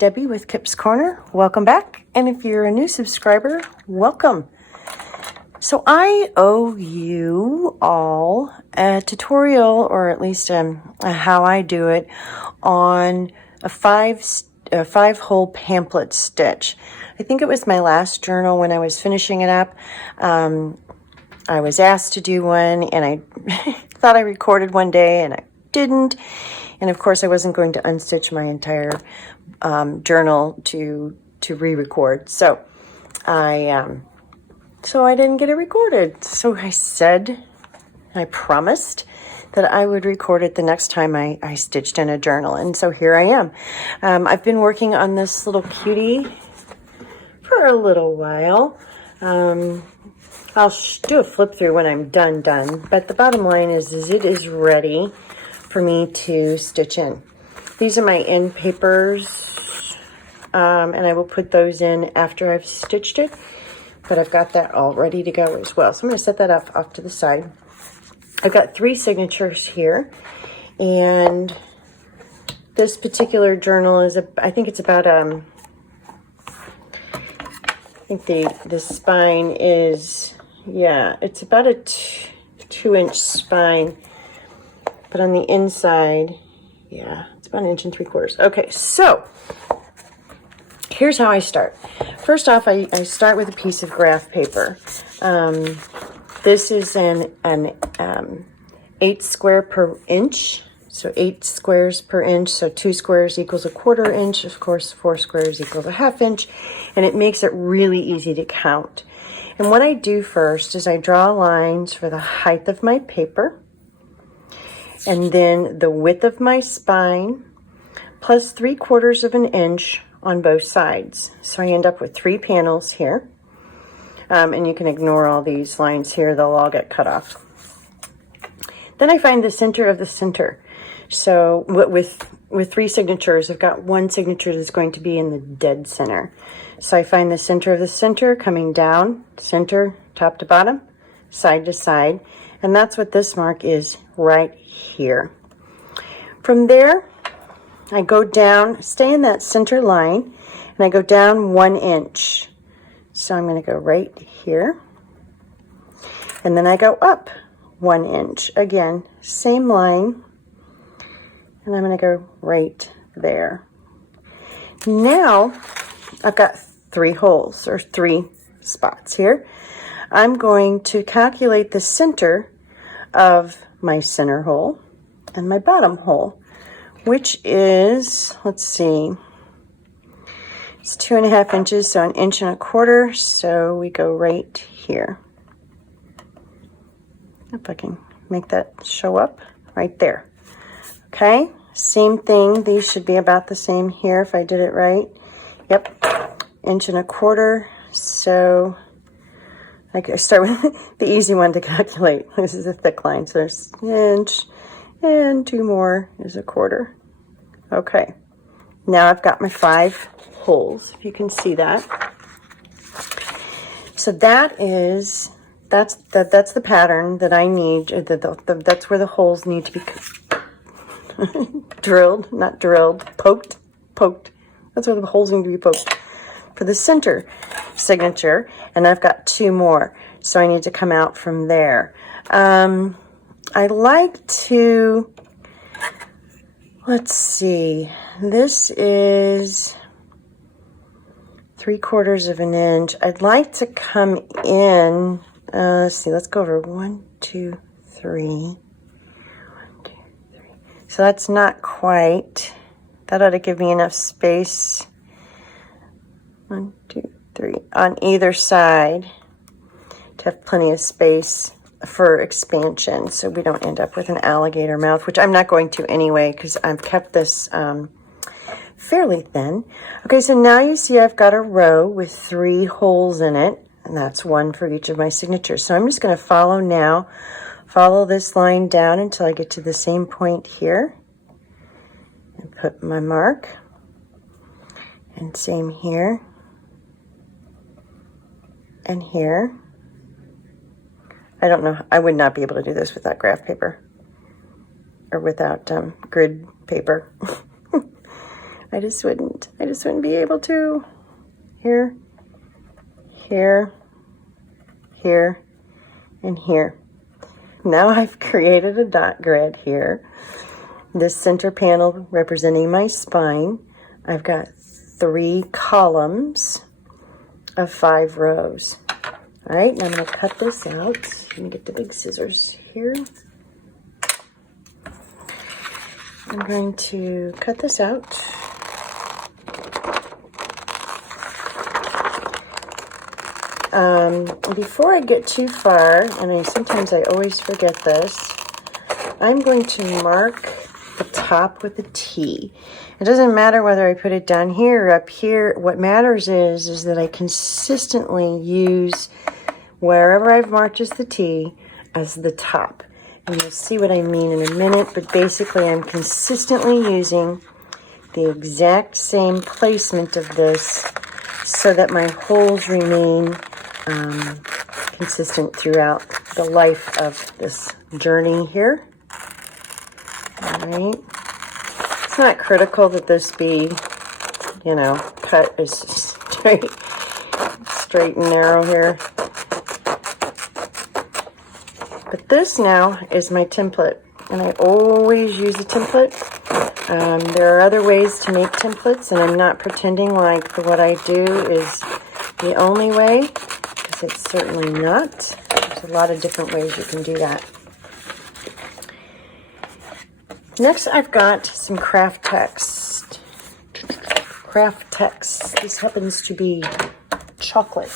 Debbie with Kip's Corner. Welcome back. And if you're a new subscriber, welcome. So I owe you all a tutorial, or at least how I do it, on a five-hole pamphlet stitch. I think it was my last journal when I was finishing it up. I was asked to do one, and I thought I recorded one day, and I didn't. And of course, I wasn't going to unstitch my entire journal to re-record. So I didn't get it recorded. So I promised that I would record it the next time I stitched in a journal. And so here I am. I've been working on this little cutie for a little while. I'll do a flip through when I'm done. But the bottom line is it is ready for me to stitch in. These are my end papers, and I will put those in after I've stitched it. But I've got that all ready to go as well. So I'm going to set that up off to the side. I've got 3 signatures here, and this particular journal is I think it's about I think the spine is, yeah, it's about a 2-inch spine, but on the inside, yeah, it's about 1 3/4 inches. Okay, so here's how I start. First off, I start with a piece of graph paper. This is an 8 square per inch, so 8 squares per inch, so 2 squares equals 1/4 inch, of course 4 squares equals 1/2 inch, and it makes it really easy to count. And what I do first is I draw lines for the height of my paper, and then the width of my spine, plus 3/4 of an inch on both sides. So I end up with 3 panels here. And you can ignore all these lines here, they'll all get cut off. Then I find the center of the center. So with 3 signatures, I've got 1 signature that's going to be in the dead center. So I find the center of the center coming down, center, top to bottom, side to side. And that's what this mark is right here. From there, I go down, stay in that center line, and I go down 1 inch. So I'm going to go right here. And then I go up 1 inch. Again, same line. And I'm going to go right there. Now, I've got 3 holes, or 3 spots here. I'm going to calculate the center of my center hole and my bottom hole, which is, let's see, it's 2.5 inches, so 1 1/4 inches, so we go right here. If I can make that show up right there. Okay, same thing, these should be about the same here if I did it right. Yep, 1 1/4 inches, so I start with the easy one to calculate. This is a thick line, so there's 1 inch, and 2 more is 1/4. Okay, now I've got my 5 holes, if you can see that. So that's the pattern that I need. That's where the holes need to be drilled, not drilled, poked. That's where the holes need to be poked for the center signature, and I've got 2 more, so I need to come out from there. I like to, let's see, this is 3/4 of an inch. I'd like to come in, let's see, let's go over 1, 2, 3. 1, 2, 3. So that's not quite, that ought to give me enough space. 1, 2, 3 on either side to have plenty of space for expansion, so we don't end up with an alligator mouth, which I'm not going to anyway because I've kept this fairly thin. Okay, so now you see I've got a row with 3 holes in it, and that's 1 for each of my signatures. So I'm just going to follow this line down until I get to the same point here, and put my mark, and same here, and here. I don't know, I would not be able to do this without graph paper, or without grid paper. I just wouldn't be able to. Here, here, here, and here. Now I've created a dot grid here. This center panel representing my spine. I've got 3 columns of 5 rows. All right, now I'm going to cut this out. Let me get the big scissors here. I'm going to cut this out. Before I get too far, and sometimes I always forget this, I'm going to mark the top with a T. It doesn't matter whether I put it down here or up here. What matters is that I consistently use wherever I've marked as the T as the top. And you'll see what I mean in a minute, but basically I'm consistently using the exact same placement of this so that my holes remain consistent throughout the life of this journey here. All right. It's not critical that this be, you know, cut as straight and narrow here. But this now is my template, and I always use a template. There are other ways to make templates, and I'm not pretending like what I do is the only way, because it's certainly not. There's a lot of different ways you can do that. Next, I've got some craft text. Craft text. This happens to be chocolate.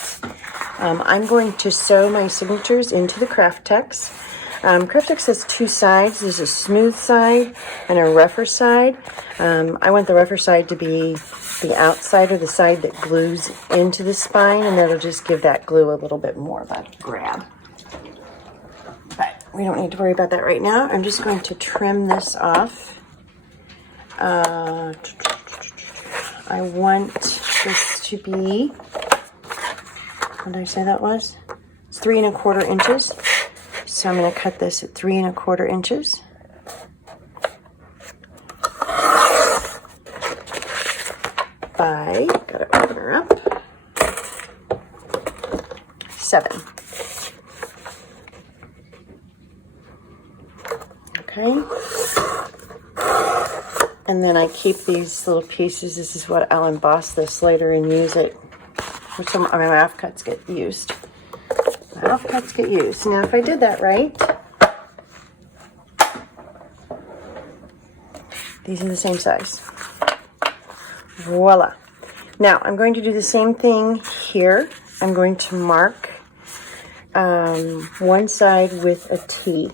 I'm going to sew my signatures into the craft text. Craft text has 2 sides. There's a smooth side and a rougher side. I want the rougher side to be the outside, or the side that glues into the spine, and that'll just give that glue a little bit more of a grab. But we don't need to worry about that right now. I'm just going to trim this off. I want this to be, what did I say that was? It's 3 1/4 inches. So I'm going to cut this at 3 1/4 inches. By, gotta open her up, 7. Okay. And then I keep these little pieces. This is what I'll emboss this later and use it. Which my offcuts get used. My offcuts get used. Now, if I did that right, these are the same size. Voila. Now, I'm going to do the same thing here. I'm going to mark one side with a T.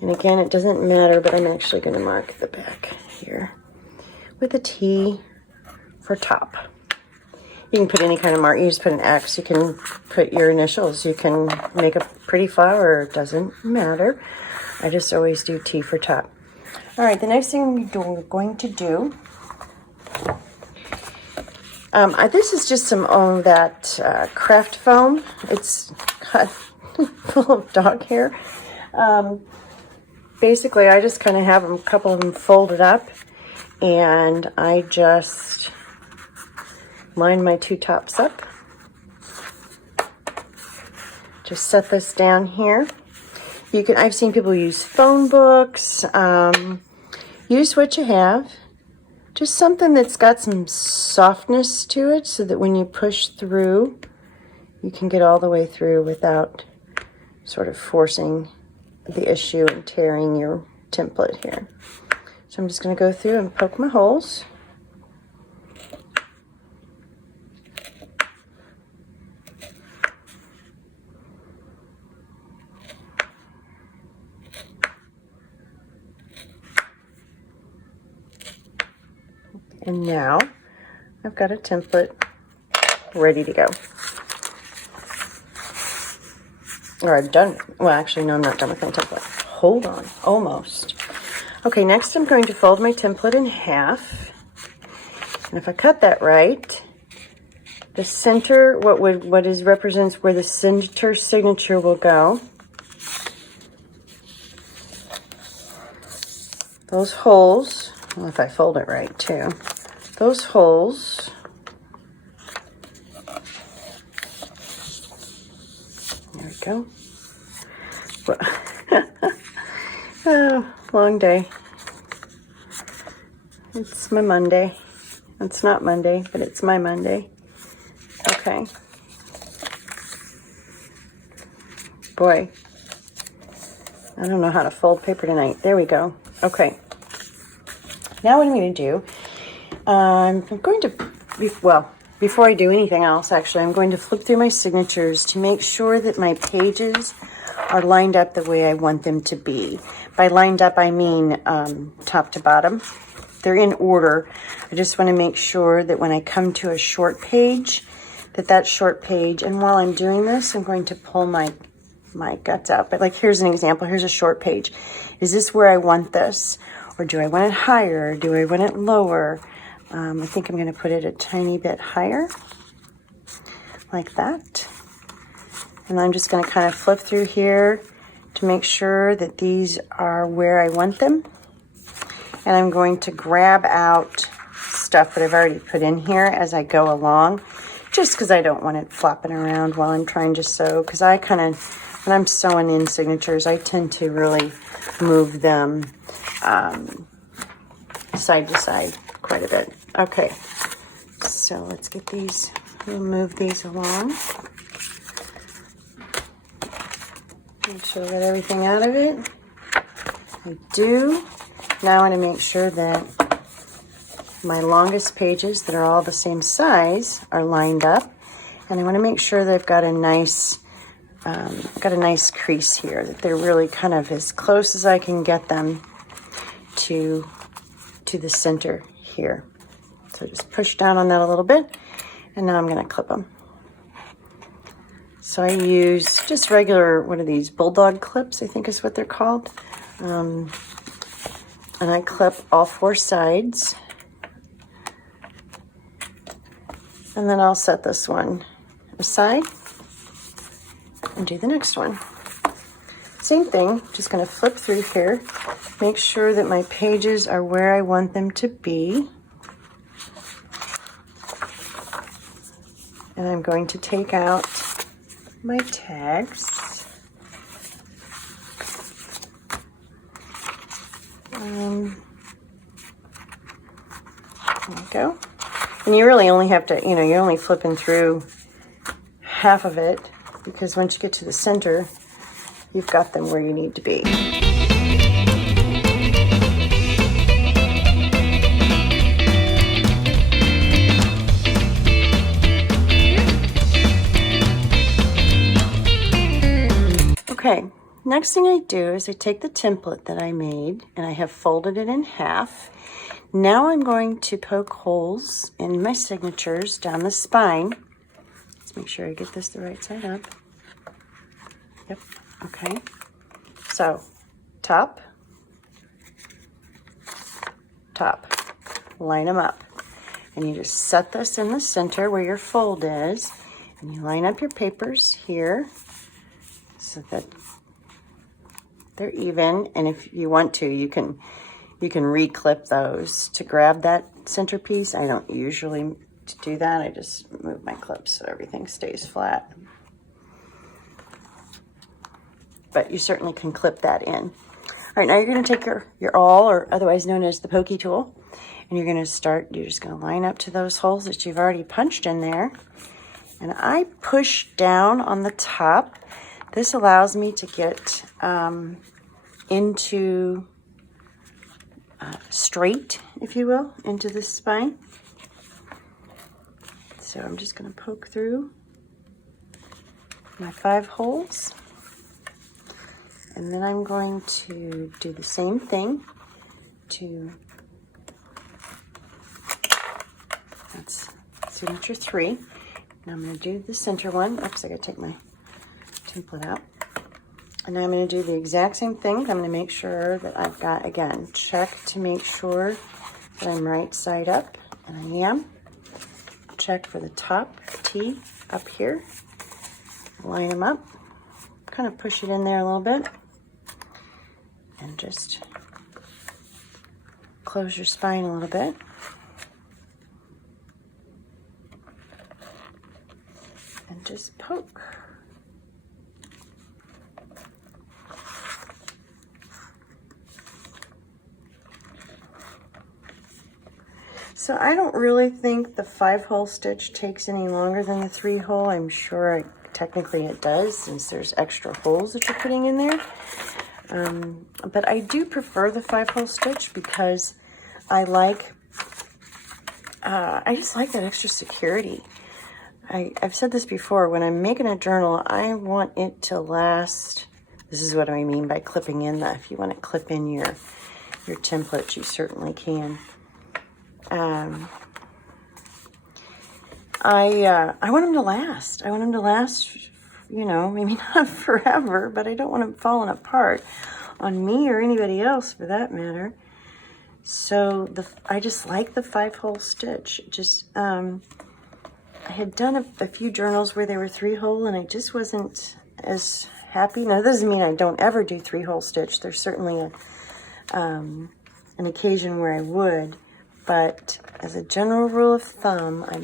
And again, it doesn't matter, but I'm actually going to mark the back here with a T for top. You can put any kind of mark. You just put an X. You can put your initials. You can make a pretty flower. It doesn't matter. I just always do T for top. All right, the next thing we're going to do, this is just some of that craft foam. It's got full of dog hair. Basically, I just kind of have a couple of them folded up, and I just line my 2 tops up. Just set this down here. You can. I've seen people use phone books. Use what you have. Just something that's got some softness to it, so that when you push through, you can get all the way through without sort of forcing the issue and tearing your template here. So I'm just going to go through and poke my holes. And now I've got a template ready to go. Or I'm done. Well, actually, no, I'm not done with my template. Hold on. Almost. Okay, next I'm going to fold my template in half. And if I cut that right, the center, represents where the center signature will go. Those holes, well, if I fold it right too, those holes. There we go. Oh, long day. It's my Monday. It's not Monday, but it's my Monday. Okay. Boy, I don't know how to fold paper tonight. There we go. Okay. Now what I'm going to do, I'm going to, well, before I do anything else, actually, I'm going to flip through my signatures to make sure that my pages are lined up the way I want them to be. By lined up, I mean top to bottom. They're in order. I just want to make sure that when I come to a short page, that short page, and while I'm doing this, I'm going to pull my guts out. But like, here's an example. Here's a short page. Is this where I want this? Or do I want it higher? Do I want it lower? I think I'm going to put it a tiny bit higher, like that. And I'm just going to kind of flip through here to make sure that these are where I want them. And I'm going to grab out stuff that I've already put in here as I go along, just because I don't want it flopping around while I'm trying to sew. Because I kind of, when I'm sewing in signatures, I tend to really move them side to side quite a bit. Okay, so let's get these, we'll move these along. Make sure I got everything out of it. I do. Now I want to make sure that my longest pages that are all the same size are lined up. And I want to make sure that I've got a nice crease here, that they're really kind of as close as I can get them to the center here. So just push down on that a little bit, and now I'm going to clip them. So I use just regular, what are these, bulldog clips, I think is what they're called. And I clip all four sides. And then I'll set this one aside and do the next one. Same thing, just going to flip through here, make sure that my pages are where I want them to be. And I'm going to take out my tags. There we go. And you really only have to, you're only flipping through half of it, because once you get to the center, you've got them where you need to be. Okay, next thing I do is I take the template that I made and I have folded it in half. Now I'm going to poke holes in my signatures down the spine. Let's make sure I get this the right side up. Yep, okay. So, top, line them up. And you just set this in the center where your fold is, and you line up your papers here so that they're even. And if you want to, you can re-clip those to grab that centerpiece. I don't usually do that. I just move my clips so everything stays flat. But you certainly can clip that in. All right, now you're going to take your awl, or otherwise known as the pokey tool, and you're going to you're just going to line up to those holes that you've already punched in there. And I push down on the top. This allows me to get into straight, if you will, into this spine. So I'm just going to poke through my 5 holes. And then I'm going to do the same thing to, that's signature 3. Now I'm going to do the center one. Oops, I got to take my template out. And now I'm going to do the exact same thing. I'm going to make sure that I've got, again, check to make sure that I'm right side up, and I am. Check for the top T up here. Line them up. Kind of push it in there a little bit. And just close your spine a little bit. and just poke. So I don't really think the 5-hole stitch takes any longer than the 3-hole. I'm sure technically it does, since there's extra holes that you're putting in there. But I do prefer the 5-hole stitch because I just like that extra security. I've said this before, when I'm making a journal, I want it to last. This is what I mean by clipping in if you want to clip in your templates, you certainly can. I want them to last. I want them to last, you know, maybe not forever, but I don't want them falling apart on me or anybody else for that matter. So I just like the 5-hole stitch. Just, I had done a few journals where they were 3-hole and I just wasn't as happy. Now, that doesn't mean I don't ever do 3-hole stitch. There's certainly an occasion where I would. But as a general rule of thumb, I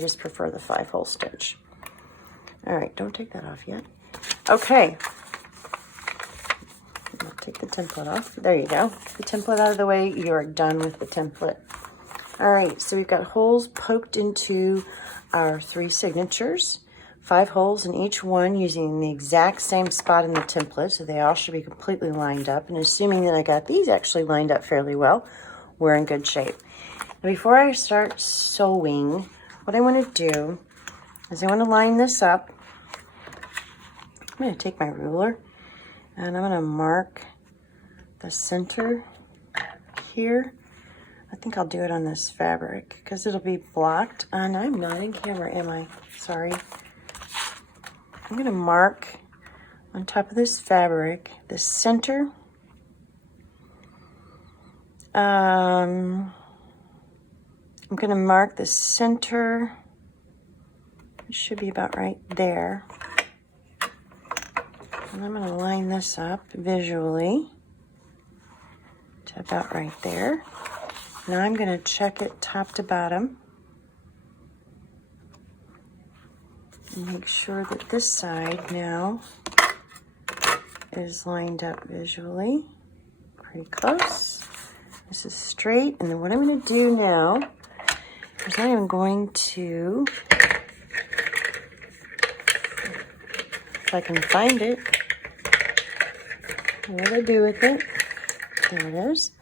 just prefer the 5-hole stitch. All right, don't take that off yet. Okay. I'll take the template off. There you go. The template out of the way, you're done with the template. All right, so we've got holes poked into our 3 signatures. 5 holes in each one using the exact same spot in the template, so they all should be completely lined up. And assuming that I got these actually lined up fairly well, we're in good shape. Now, before I start sewing, what I want to do is I want to line this up. I'm going to take my ruler and I'm going to mark the center here. I think I'll do it on this fabric because it'll be blocked. And I'm not in camera, am I? Sorry. I'm going to mark on top of this fabric the center. I'm going to mark the center. It should be about right there. And I'm going to line this up visually to about right there. Now I'm going to check it top to bottom. And make sure that this side now is lined up visually. Pretty close. This is straight, and then what I'm going to do now is I am going to, if I can find it, what do I do with it? There it is.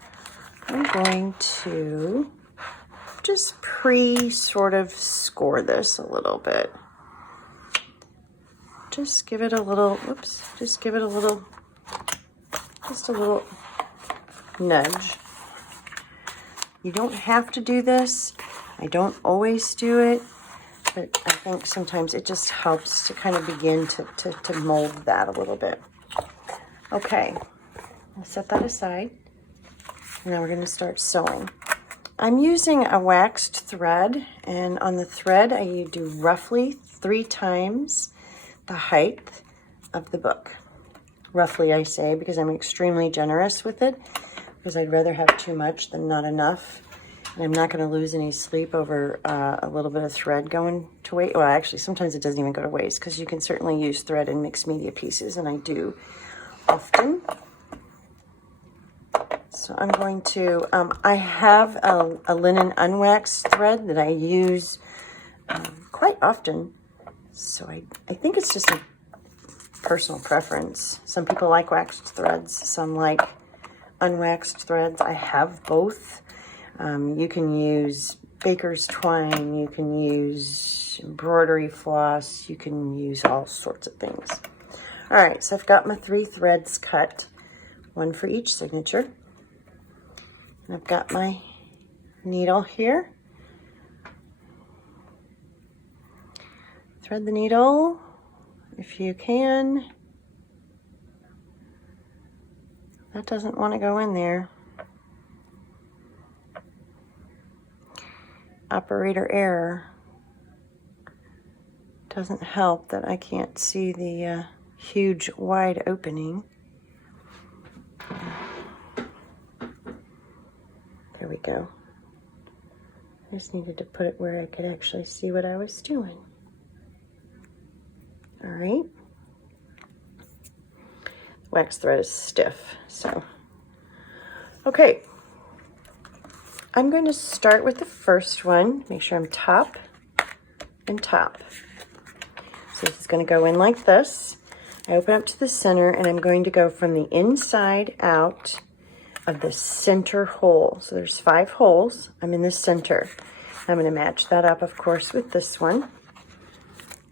I'm going to just sort of score this a little bit. Just give it a little, whoops, just a little nudge. You don't have to do this. I don't always do it, but I think sometimes it just helps to kind of begin to mold that a little bit. Okay, I'll set that aside. Now we're going to start sewing. I'm using a waxed thread, and on the thread I do roughly 3 times the height of the book. Roughly, I say, because I'm extremely generous with it, because I'd rather have too much than not enough. And I'm not going to lose any sleep over a little bit of thread going to waste. Well, actually, sometimes it doesn't even go to waste, because you can certainly use thread in mixed media pieces, and I do often. So I'm going to, I have a linen unwaxed thread that I use quite often. So I think it's just a personal preference. Some people like waxed threads, some like unwaxed threads. I have both. You can use baker's twine, you can use embroidery floss, you can use all sorts of things. All right, so I've got my 3 threads cut, 1 for each signature. And I've got my needle here. Thread the needle if you can. That doesn't want to go in there. Operator error. Doesn't help that I can't see the huge wide opening. There we go. I just needed to put it where I could actually see what I was doing. All right. Wax thread is stiff, so. Okay. I'm going to start with the first one. Make sure I'm top and top. So this is going to go in like this. I open up to the center and I'm going to go from the inside out of the center hole. So there's 5 holes. I'm in the center. I'm going to match that up, of course, with this one.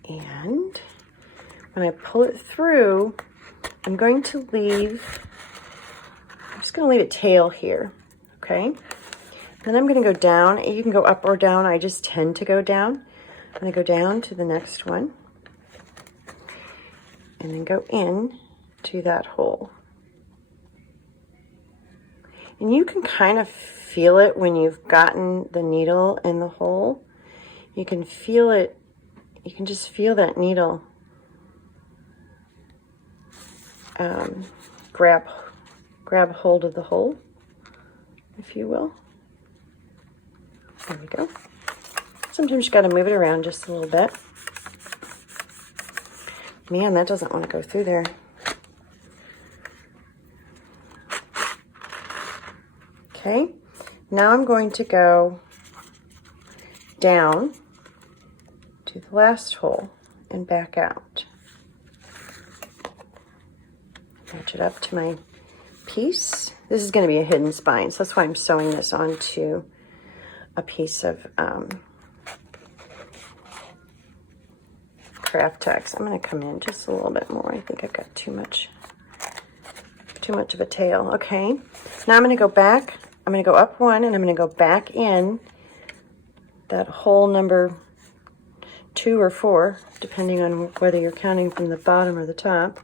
And when I pull it through, I'm going to leave, I'm just going to leave a tail here, okay? Then I'm going to go down. You can go up or down. I just tend to go down. I'm going to go down to the next one and then go in to that hole. And you can kind of feel it when you've gotten the needle in the hole. You can feel it. You can just feel that needle grab hold of the hole, if you will. There we go. Sometimes you got to move it around just a little bit. Man, that doesn't want to go through there. Okay, now I'm going to go down to the last hole and back out. Match it up to my piece. This is going to be a hidden spine, so that's why I'm sewing this onto a piece of craft text. I'm going to come in just a little bit more. I think I've got too much of a tail. Okay, now I'm going to go back. I'm going to go up one and I'm going to go back in that hole number 2 or 4, depending on whether you're counting from the bottom or the top.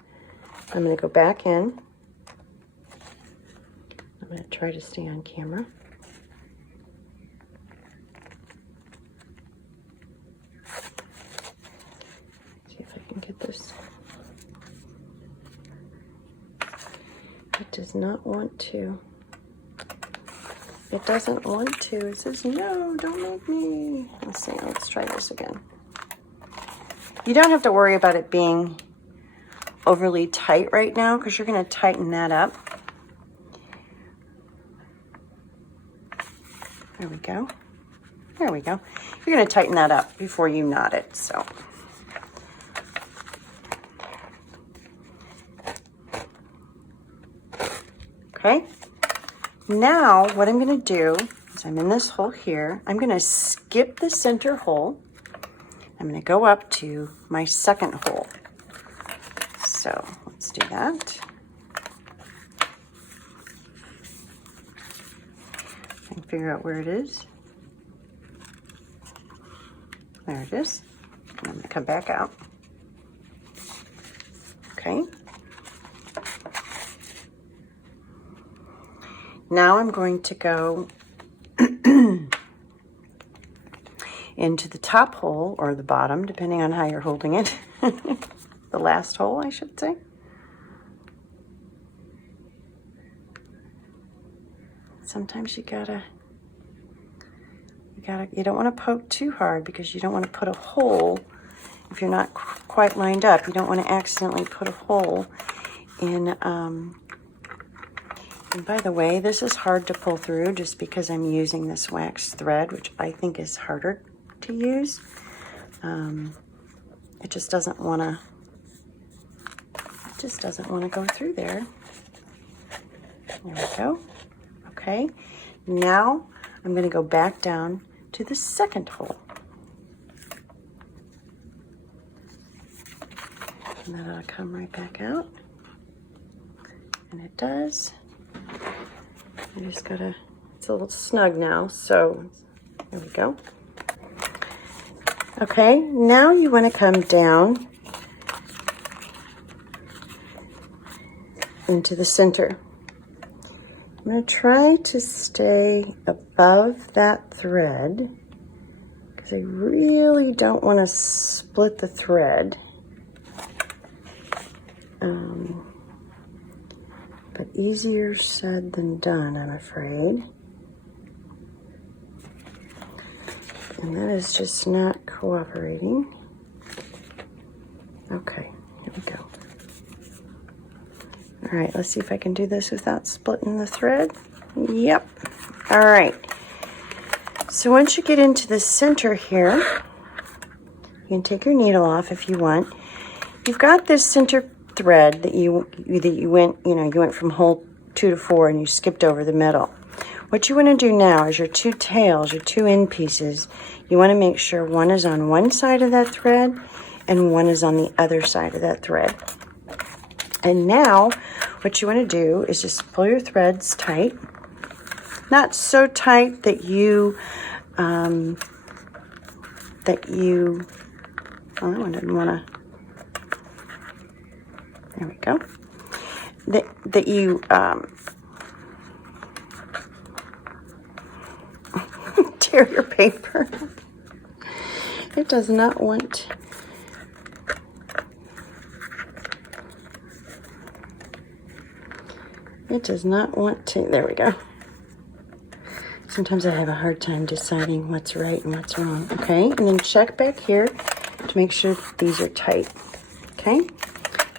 I'm going to go back in. I'm going to try to stay on camera. See if I can get this. It does not want to. It doesn't want to. It says, no, don't make me. Let's see. Let's try this again. You don't have to worry about it being overly tight right now because you're going to tighten that up. There we go. There we go. You're going to tighten that up before you knot it. So. Okay. Now what I'm going to do is I'm in this hole here. I'm going to skip the center hole. I'm going to go up to my second hole. So let's do that. I can figure out where it is. There it is. And I'm going to come back out. Okay. Now I'm going to go into the top hole, or the bottom, depending on how you're holding it. The last hole, I should say. Sometimes you don't want to poke too hard because you don't want to put a hole, if you're not quite lined up, you don't want to accidentally put a hole in, and by the way, this is hard to pull through just because I'm using this wax thread, which I think is harder to use. It just doesn't want to go through there. There we go. Okay, now I'm going to go back down to the second hole. And that'll come right back out. And it does. I just gotta, it's a little snug now, so there we go. Okay, now you want to come down into the center. I'm going to try to stay above that thread because I really don't want to split the thread. But easier said than done, I'm afraid. And that is just not cooperating. Okay, here we go. All right, let's see if I can do this without splitting the thread. Yep. All right. So once you get into the center here, you can take your needle off if you want. You've got this center thread that you went from hole 2 to 4 and you skipped over the middle. What you want to do now is your two tails, your two end pieces, you want to make sure one is on one side of that thread and one is on the other side of that thread. And now what you want to do is just pull your threads tight. Not so tight that you, oh, I didn't want to, there we go, that you, tear your paper. It does not want, to, there we go. Sometimes I have a hard time deciding what's right and what's wrong. Okay, and then check back here to make sure that these are tight. Okay,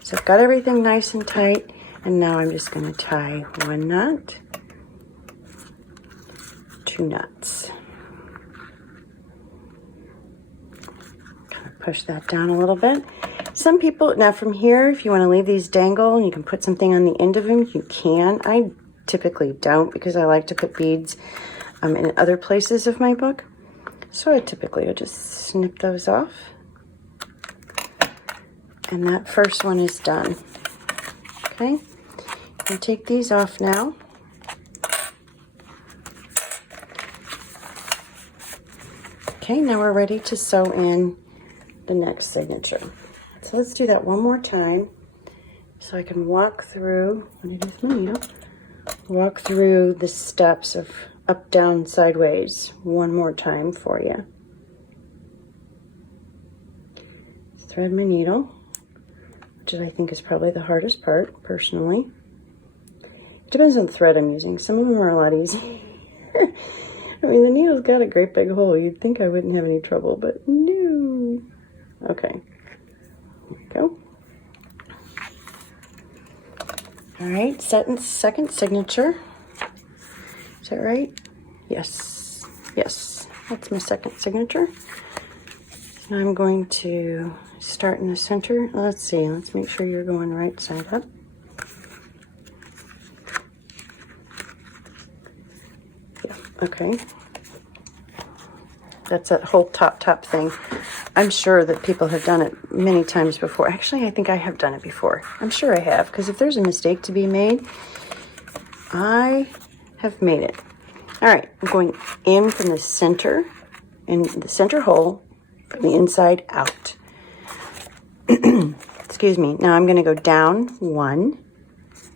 so I've got everything nice and tight, and now I'm just going to tie one knot, two knots. Kind of push that down a little bit. Some people, now from here, if you want to leave these dangle and you can put something on the end of them, you can. I typically don't because I like to put beads in other places of my book. So I typically will just snip those off. And that first one is done. Okay, you can take these off now. Okay, now we're ready to sew in the next signature. So let's do that one more time so I can walk through, walk through the steps of up, down, sideways one more time for you. Thread my needle, which I think is probably the hardest part, personally. It depends on the thread I'm using. Some of them are a lot easier. I mean, the needle's got a great big hole. You'd think I wouldn't have any trouble, but no. Okay, there we go. All right, second signature. Is that right? Yes, yes, that's my second signature. So I'm going to start in the center. Let's see, let's make sure you're going right side up. Yeah, okay. That's that whole top thing. I'm sure that people have done it many times before. Actually, I think I have done it before. I'm sure I have, because if there's a mistake to be made, I have made it. All right, I'm going in from the center, in the center hole, from the inside out. Excuse me. Now I'm going to go down one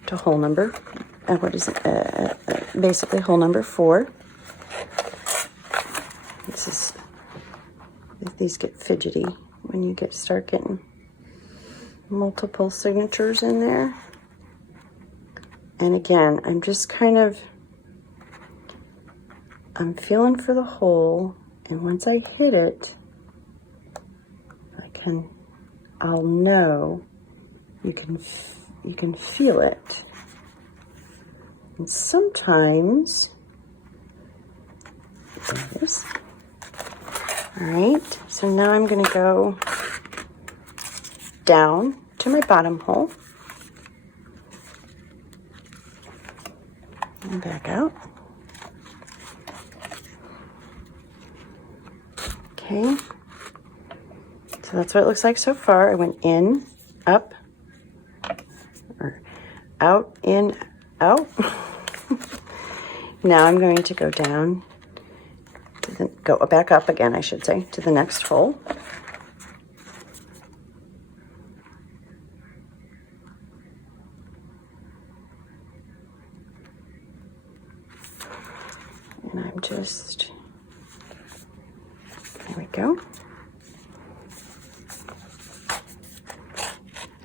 to hole number, basically hole number 4. These get fidgety when you start getting multiple signatures in there. And again, I'm just I'm feeling for the hole, and once I hit it, I'll know. You can feel it. And sometimes, there it is. All right, so now I'm going to go down to my bottom hole and back out. Okay, so that's what it looks like so far. I went in, up, or out, in, out. Now I'm going to go down, go back up again, I should say, to the next hole. And I'm just, there we go.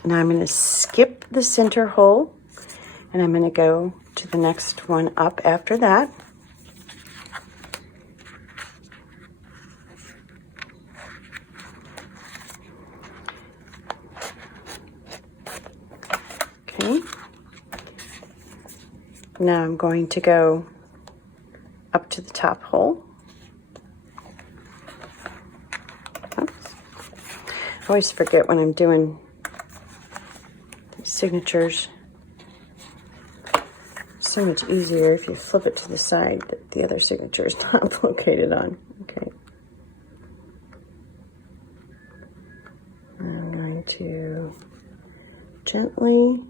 Now I'm going to skip the center hole, and I'm going to go to the next one up after that. Okay. Now I'm going to go up to the top hole. Oops. I always forget when I'm doing signatures. It's so much easier if you flip it to the side that the other signature is not located on. Okay. I'm going to gently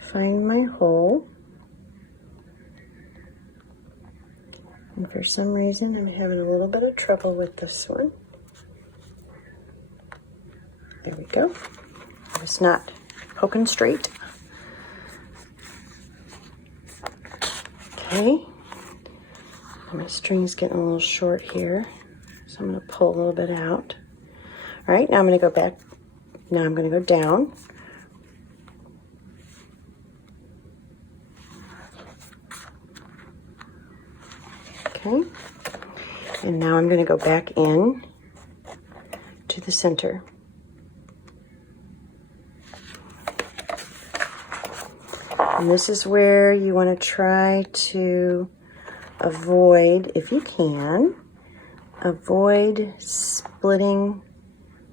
find my hole. And for some reason, I'm having a little bit of trouble with this one. There we go. It's not poking straight. Okay. My string's getting a little short here, so I'm going to pull a little bit out. All right, now I'm going to go back. Now I'm going to go down. Okay. And now I'm going to go back in to the center. And this is where you want to try to avoid, if you can, avoid splitting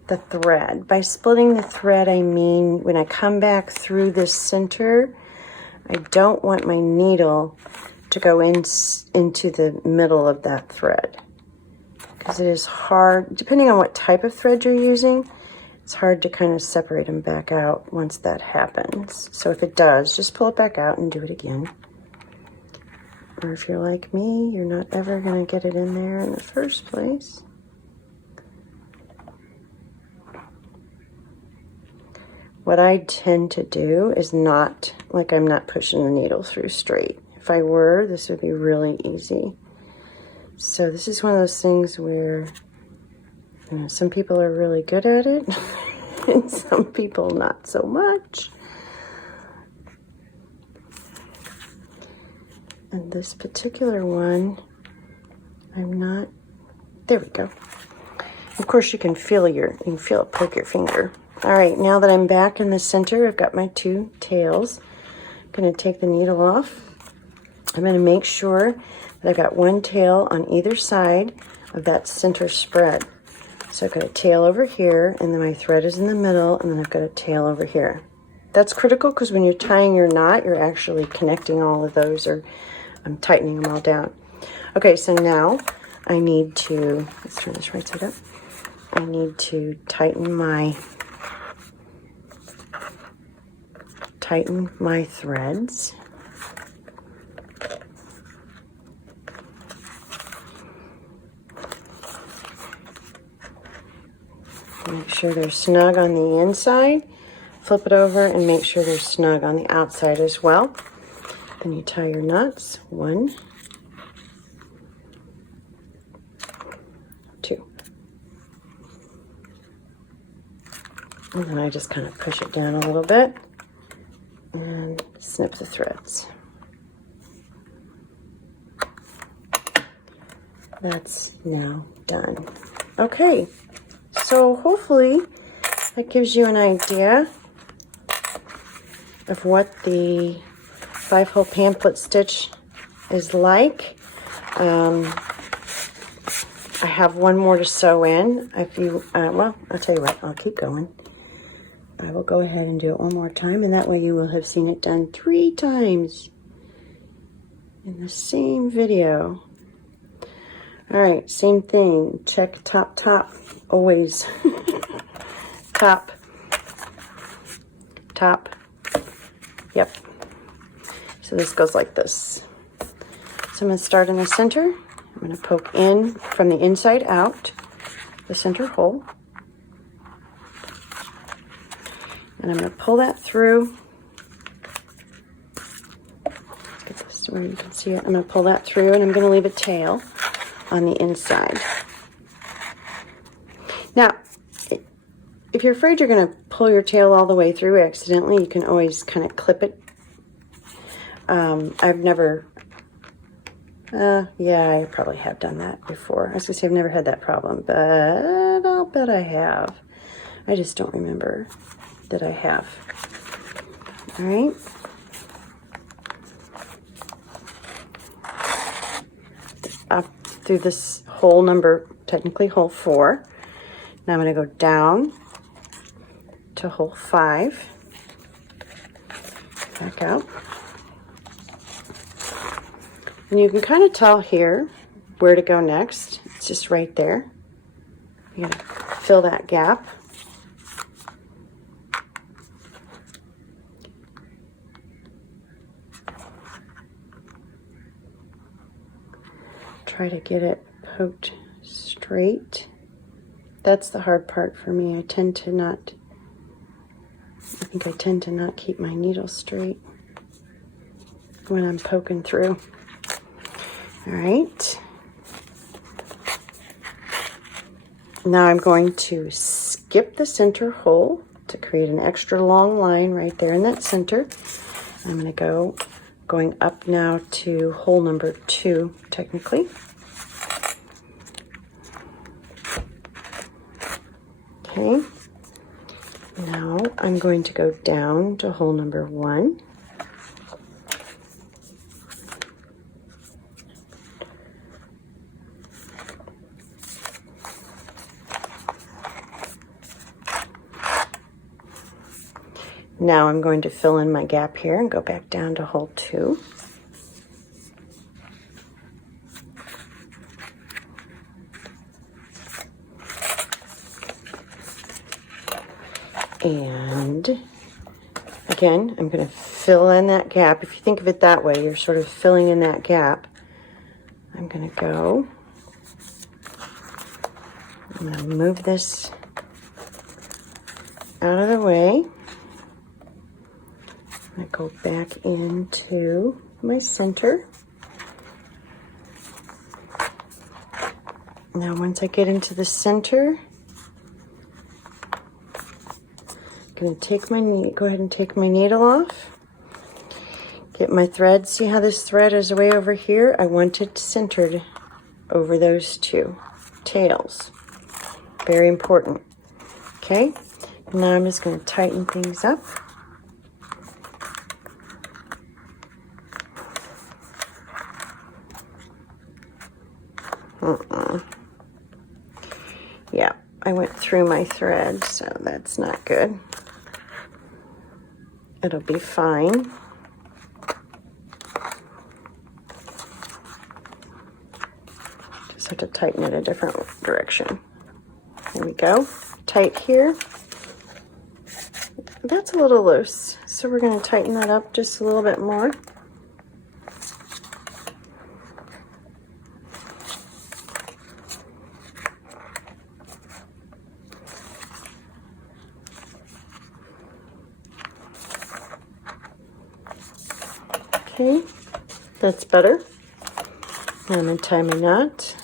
the thread. By splitting the thread, I mean when I come back through this center, I don't want my needle to go into the middle of that thread, because it is hard, depending on what type of thread you're using, it's hard to kind of separate them back out once that happens. So if it does, just pull it back out and do it again. Or if you're like me, you're not ever going to get it in there in the first place. What I tend to do is not, like I'm not pushing the needle through straight. If I were, this would be really easy. So this is one of those things where, you know, some people are really good at it and some people not so much. And this particular one, I'm not, there we go. Of course you can feel it poke your finger. All right, now that I'm back in the center, I've got my two tails. I'm gonna take the needle off. I'm gonna make sure that I've got one tail on either side of that center spread. So I've got a tail over here, and then my thread is in the middle, and then I've got a tail over here. That's critical because when you're tying your knot, you're actually connecting all of those, or I'm tightening them all down. Okay, so now I need to, let's turn this right side up. I need to tighten my threads. Make sure they're snug on the inside. Flip it over and make sure they're snug on the outside as well. Then you tie your knots. 1, 2. And then I just kind of push it down a little bit and snip the threads. That's now done. Okay. So hopefully that gives you an idea of what the 5-hole pamphlet stitch is like. I have one more to sew in. If you, well, I'll tell you what, I'll keep going. I will go ahead and do it one more time, and that way you will have seen it done 3 times in the same video. All right, same thing. Check top, always. top. Yep. So this goes like this. So I'm going to start in the center. I'm going to poke in from the inside out, the center hole. And I'm going to pull that through. Let's get this to where you can see it. I'm going to pull that through, and I'm going to leave a tail on the inside. Now, if you're afraid you're going to pull your tail all the way through accidentally, you can always kind of clip it. I've never, yeah, I probably have done that before. I was going to say I've never had that problem, but I'll bet I have. I just don't remember that I have. All right. Up through this hole number, technically hole 4. Now I'm going to go down to hole 5. Back out. And you can kind of tell here where to go next. It's just right there. You gotta fill that gap. Try to get it poked straight. That's the hard part for me. I think I tend to not keep my needle straight when I'm poking through. All right. Now I'm going to skip the center hole to create an extra long line right there in that center. I'm going to going up now to hole number 2, technically. Okay. Now I'm going to go down to hole number 1. Now I'm going to fill in my gap here and go back down to hole 2. And again, I'm going to fill in that gap. If you think of it that way, you're sort of filling in that gap. I'm going to go. I'm going to move this out of the way. I go back into my center. Now once I get into the center, I'm going to take go ahead and take my needle off. Get my thread. See how this thread is way over here? I want it centered over those 2 tails. Very important. Okay, now I'm just going to tighten things up. Yeah, I went through my thread, so that's not good. It'll be fine. Just have to tighten it a different direction. There we go. Tight here. That's a little loose, so we're going to tighten that up just a little bit more. Okay, that's better. I'm going to tie my knot.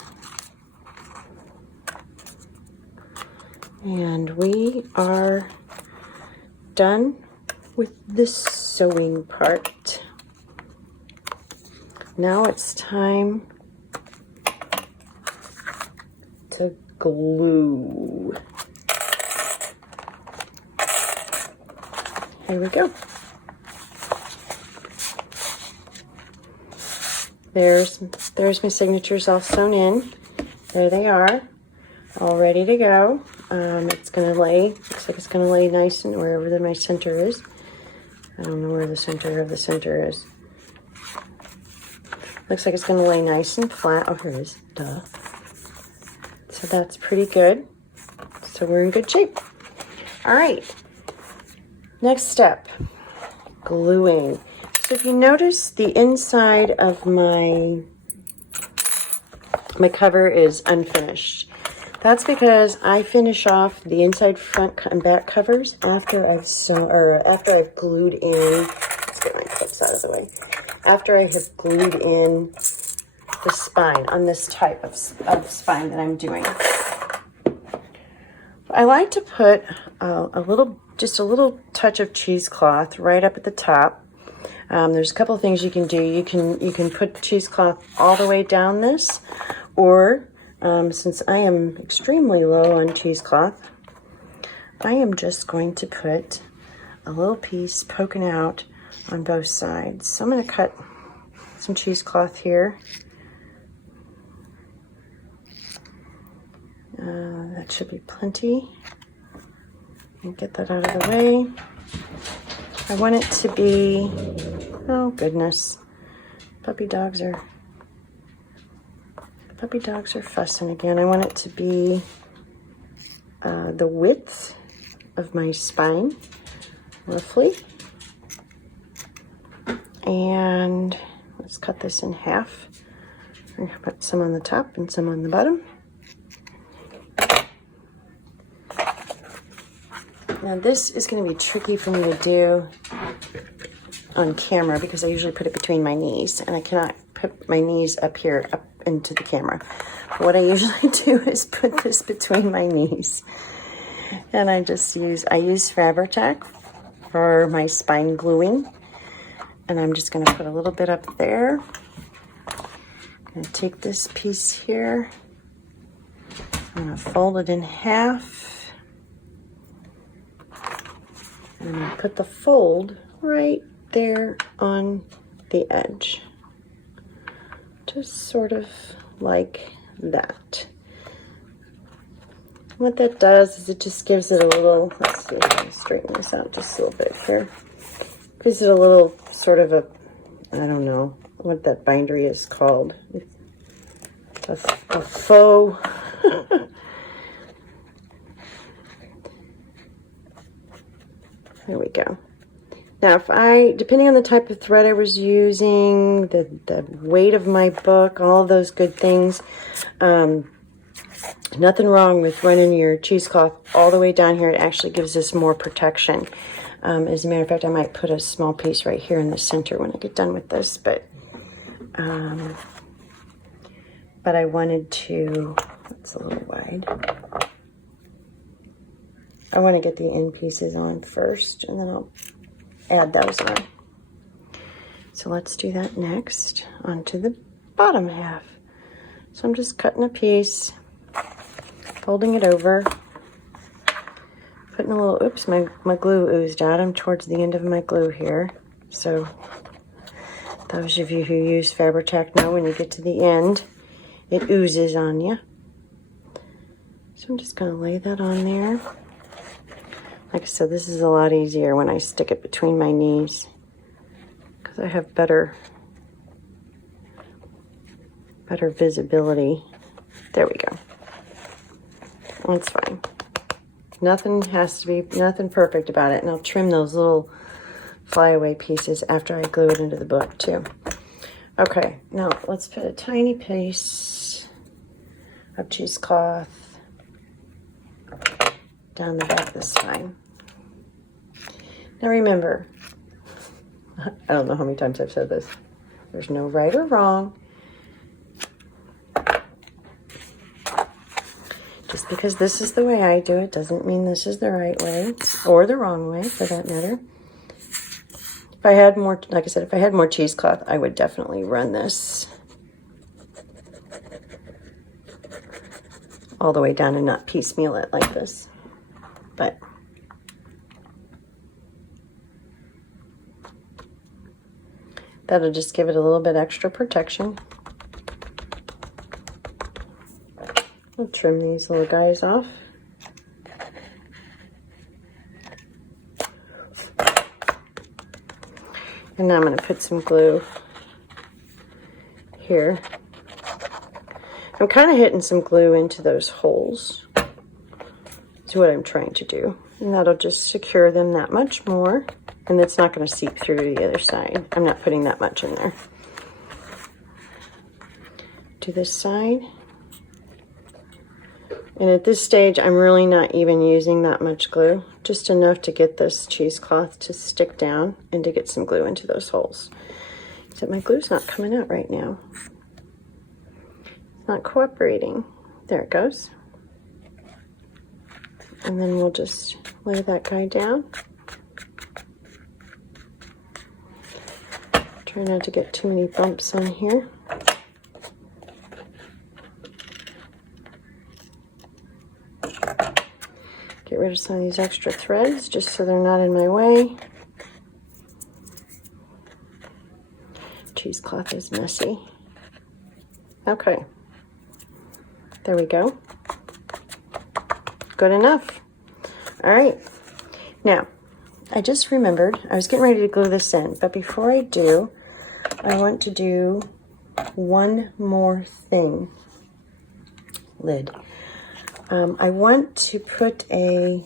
And we are done with the sewing part. Now it's time to glue. Here we go. There's my signatures all sewn in. There they are, all ready to go. It's gonna lay, looks like it's gonna lay nice and wherever my center is. I don't know where the center of the center is. Looks like it's gonna lay nice and flat. Oh, here it is, duh. So that's pretty good. So we're in good shape. All right, next step, gluing. So if you notice, the inside of my cover is unfinished. That's because I finish off the inside, front, and back covers after I've glued in. Let's get my clips out of the way. After I have glued in the spine on this type of spine that I'm doing. I like to put just a little touch of cheesecloth right up at the top. There's a couple of things you can do. You can put cheesecloth all the way down this, or since I am extremely low on cheesecloth, I am just going to put a little piece poking out on both sides. So I'm going to cut some cheesecloth here. That should be plenty. And get that out of the way. I want it to be, oh goodness, puppy dogs are fussing again. I want it to be the width of my spine, roughly. And let's cut this in half. I'm gonna put some on the top and some on the bottom. Now this is going to be tricky for me to do on camera because I usually put it between my knees, and I cannot put my knees up here, up into the camera. What I usually do is put this between my knees, and I use Fabri-Tac for my spine gluing, and I'm just going to put a little bit up there. I'm going to take this piece here, I'm going to fold it in half. And I'm going to put the fold right there on the edge. Just sort of like that. What that does is it just gives it a little, let's see if I can straighten this out just a little bit here. Gives it a little sort of a, I don't know what that bindery is called. A faux. There we go. Now, depending on the type of thread I was using, the weight of my book, all of those good things, nothing wrong with running your cheesecloth all the way down here. It actually gives us more protection. As a matter of fact, I might put a small piece right here in the center when I get done with this, but I wanted to, it's a little wide. I want to get the end pieces on first, and then I'll add those on. So let's do that next onto the bottom half. So I'm just cutting a piece, folding it over, putting a little, oops, my glue oozed out. I'm towards the end of my glue here. So those of you who use Fabri-Tac know when you get to the end, it oozes on you. So I'm just going to lay that on there. Like I said, this is a lot easier when I stick it between my knees because I have better visibility. There we go. That's fine. Nothing perfect about it. And I'll trim those little flyaway pieces after I glue it into the book too. Okay, now let's put a tiny piece of cheesecloth down the back of the spine. Now remember, I don't know how many times I've said this, there's no right or wrong. Just because this is the way I do it doesn't mean this is the right way, or the wrong way for that matter. If I had more, like I said, if I had more cheesecloth, I would definitely run this all the way down and not piecemeal it like this. But that'll just give it a little bit extra protection. I'll trim these little guys off. And now I'm going to put some glue here. I'm kind of hitting some glue into those holes. That's what I'm trying to do. And that'll just secure them that much more. And it's not going to seep through to the other side. I'm not putting that much in there. To this side. And at this stage, I'm really not even using that much glue. Just enough to get this cheesecloth to stick down and to get some glue into those holes. Except my glue's not coming out right now. It's not cooperating. There it goes. And then we'll just lay that guy down. Try not to get too many bumps on here. Get rid of some of these extra threads just so they're not in my way. Cheesecloth is messy. Okay. There we go. Good enough. All right. Now, I just remembered I was getting ready to glue this in, but before I do, I want to do one more thing. Lid. I want to put a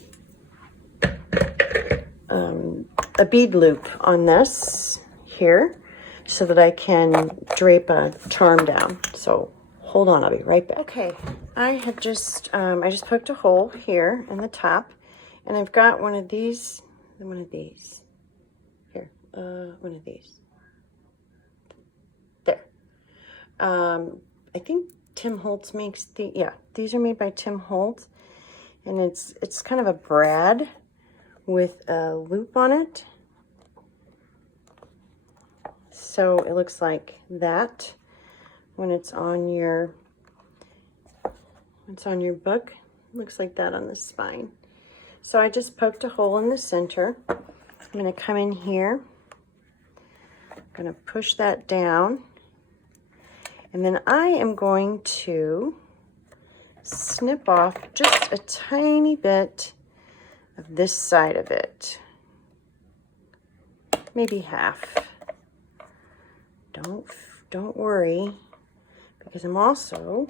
bead loop on this here so that I can drape a charm down. So hold on, I'll be right back. Okay, I have just, I just poked a hole here in the top, and I've got one of these here, one of these. There. I think Tim Holtz makes these are made by Tim Holtz, and it's kind of a brad with a loop on it. So it looks like that when it's on your book. It looks like that on the spine. So I just poked a hole in the center. I'm going to come in here. I'm going to push that down. And then I am going to snip off just a tiny bit of this side of it. Maybe half. Don't worry, because I'm also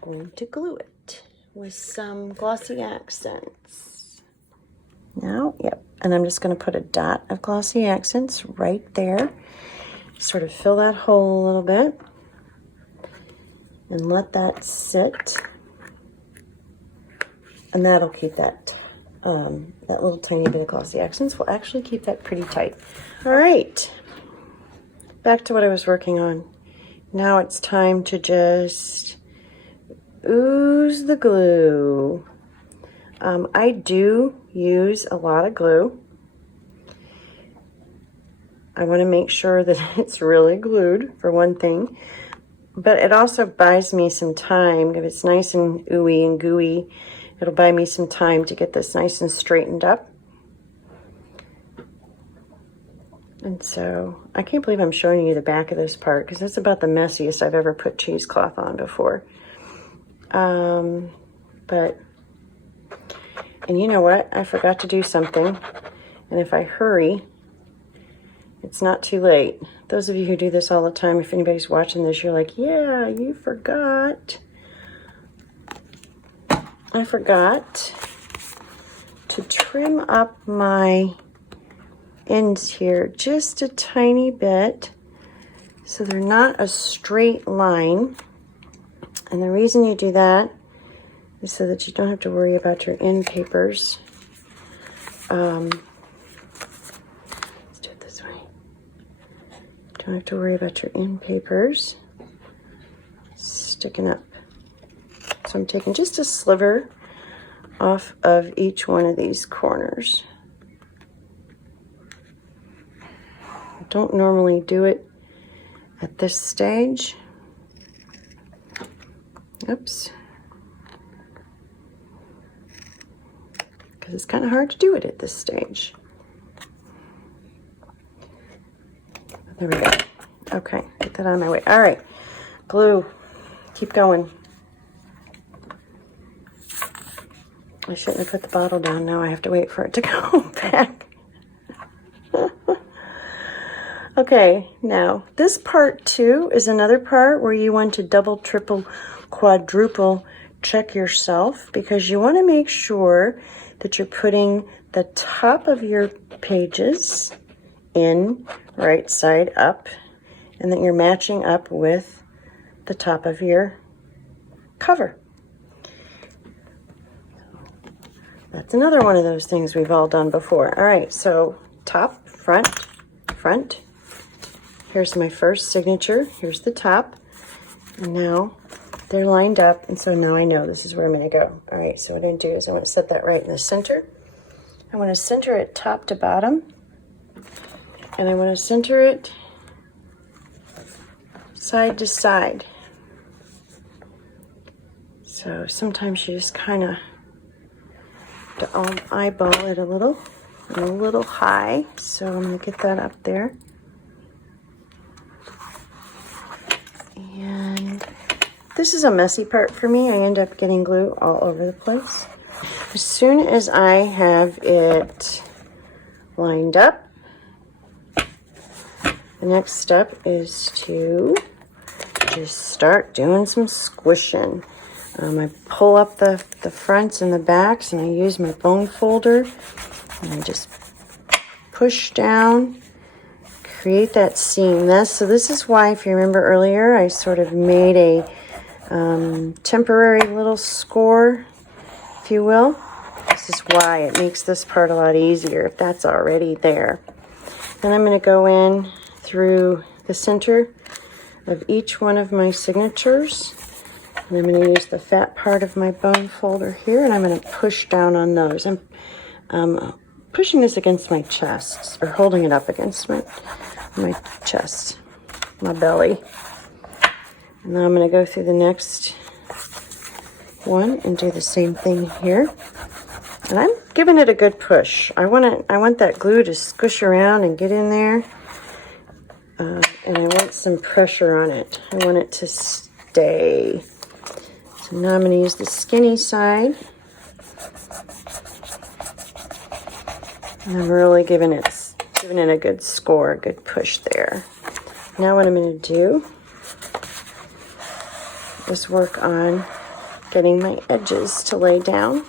going to glue it with some glossy accents. Now, yep, and I'm just going to put a dot of glossy accents right there. Sort of fill that hole a little bit and let that sit, and that'll keep that that little tiny bit of glossy accents will actually keep that pretty tight. All right, back to what I was working on. Now it's time to just ooze the glue. I do use a lot of glue. I want to make sure that it's really glued, for one thing, but it also buys me some time. If it's nice and ooey and gooey, it'll buy me some time to get this nice and straightened up. And so I can't believe I'm showing you the back of this part, because that's about the messiest I've ever put cheesecloth on before. And you know what? I forgot to do something. And if I hurry, it's not too late. Those of you who do this all the time, if anybody's watching this, you're like, yeah, you forgot. I forgot to trim up my ends here just a tiny bit so they're not a straight line. And the reason you do that is so that you don't have to worry about your end papers. Let's do it this way. Don't have to worry about your end papers sticking up. So I'm taking just a sliver off of each one of these corners. I don't normally do it at this stage. Oops. Because it's kind of hard to do it at this stage. There we go. Okay, get that out of my way. All right, glue. Keep going. I shouldn't have put the bottle down. Now I have to wait for it to go back. Okay, now this part too is another part where you want to double, triple, quadruple check yourself, because you want to make sure that you're putting the top of your pages in right side up, and that you're matching up with the top of your cover. That's another one of those things we've all done before. All right, so top, front, front. Here's my first signature. Here's the top. And now they're lined up, and so now I know this is where I'm going to go. All right, so what I'm going to do is I want to set that right in the center. I want to center it top to bottom, and I want to center it side to side. So sometimes you just kind of to eyeball it a little. I'm a little high, so I'm going to get that up there. And this is a messy part for me. I end up getting glue all over the place. As soon as I have it lined up, the next step is to just start doing some squishing. I pull up the fronts and the backs, and I use my bone folder, and I just push down, create that seam. So this is why, if you remember earlier, I sort of made a temporary little score, if you will. This is why it makes this part a lot easier if that's already there. Then I'm going to go in through the center of each one of my signatures, and I'm going to use the fat part of my bone folder here, and I'm going to push down on those. I'm pushing this against my chest, or holding it up against my chest, my belly. And then I'm going to go through the next one and do the same thing here. And I'm giving it a good push. I want that glue to squish around and get in there. And I want some pressure on it. I want it to stay. So now I'm going to use the skinny side. And I'm really giving it a good score, a good push there. Now what I'm going to do is work on getting my edges to lay down.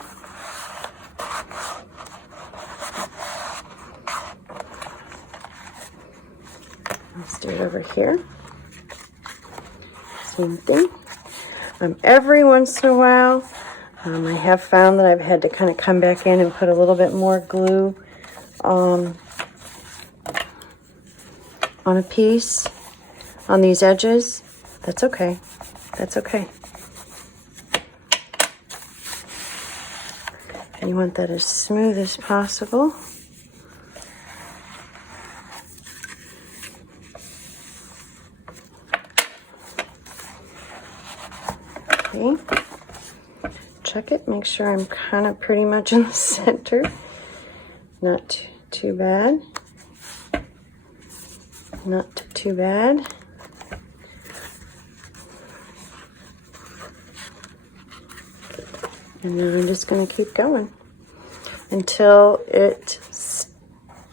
Let's do it over here. Same thing. Every once in a while, I have found that I've had to kind of come back in and put a little bit more glue on a piece on these edges. That's okay. That's okay. And you want that as smooth as possible. Okay. Check it, make sure I'm kind of pretty much in the center. Not too bad. Not too bad. And then I'm just going to keep going until it's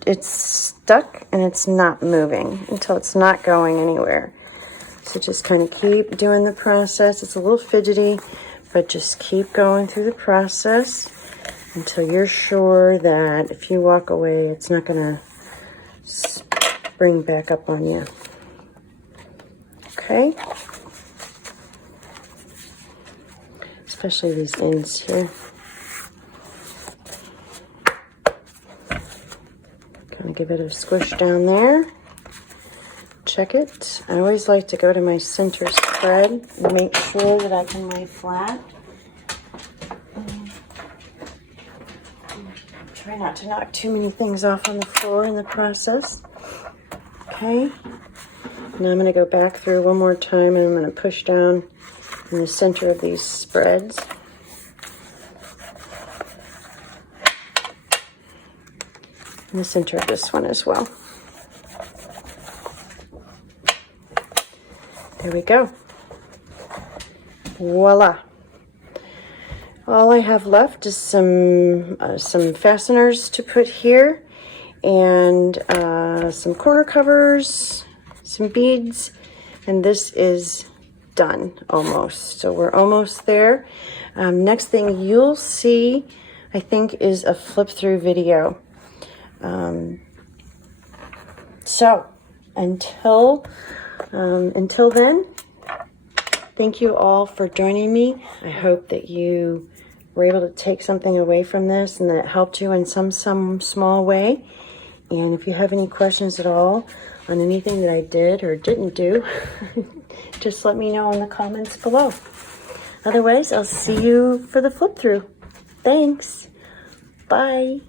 stuck and it's not moving, until it's not going anywhere. So just kind of keep doing the process. It's a little fidgety, but just keep going through the process until you're sure that if you walk away, it's not going to spring back up on you. Okay? Especially these ends here. Kind of give it a squish down there. Check it. I always like to go to my center spread and make sure that I can lay flat. Try not to knock too many things off on the floor in the process. Okay. Now I'm going to go back through one more time, and I'm going to push down in the center of these spreads. In the center of this one as well. There we go. Voila. All I have left is some fasteners to put here, and some corner covers, some beads, and this is done almost. So we're almost there. Next thing you'll see, I think, is a flip through video. So until then, thank you all for joining me. I hope that you were able to take something away from this and that it helped you in some small way. And if you have any questions at all on anything that I did or didn't do, just let me know in the comments below. Otherwise, I'll see you for the flip through. Thanks. Bye.